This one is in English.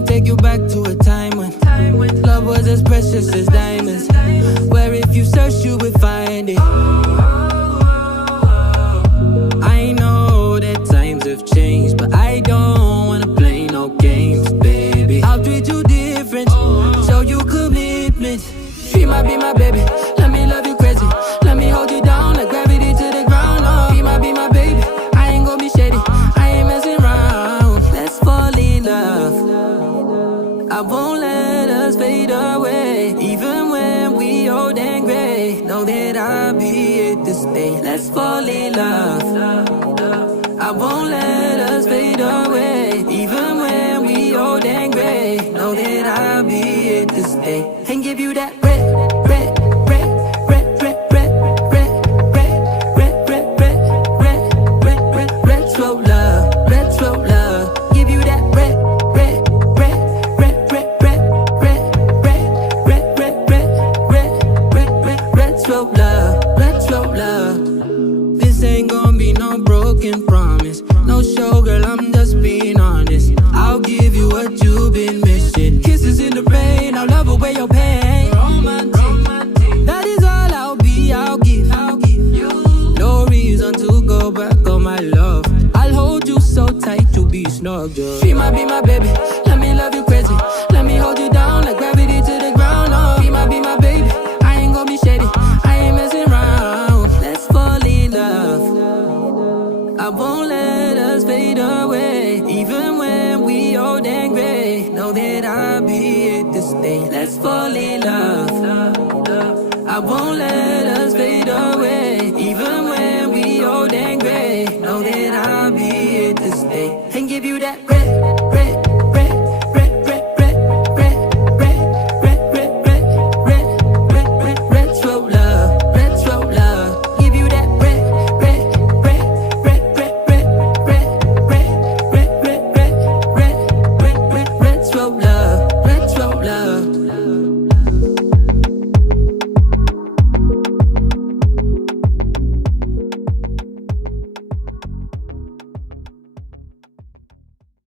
me take you back to a time when love was as precious as diamonds, where if you search you would find it. I know that times have changed, but I don't wanna play no games, baby. I'll treat you different, show you commitment. She might be my baby, let me love you crazy. Let me hold you down like gravity to the ground. Oh, be my baby, I ain't gonna be shady, I ain't messing around. Let's fall in love, I won't let us fade away. Even when we old and gray, know that I'll be here to stay. Let's fall in love, I won't let us fade away. Even when we old and gray, know that I'll be here to stay. And give you that red, red, red, red, red, red, red, red, red, red, red, red, red, red, red, slow love, red, slow love. Give you that red, red, red, red, red, red, red, red, red, red, red, red, red, red, red, slow love, red, slow love. This ain't gonna be no broken promise, no show, girl, I'm just being honest. I'll give you what you've been missing. Kisses in the rain, I'll love away your pain. Romantic, that is all I'll be, I'll give you. No reason to go back on my love. I'll hold you so tight, you'll be snug, girl. She might be my baby, let me love you crazy. Let me hold you down like gravity to the ground. Oh, be my baby, I ain't gonna be shady, I ain't messing around. Let's fall in love, I won't let us fade away. Even when we old and gray, know that I'll be here to stay. Let's fall in love, I won't let us fade away.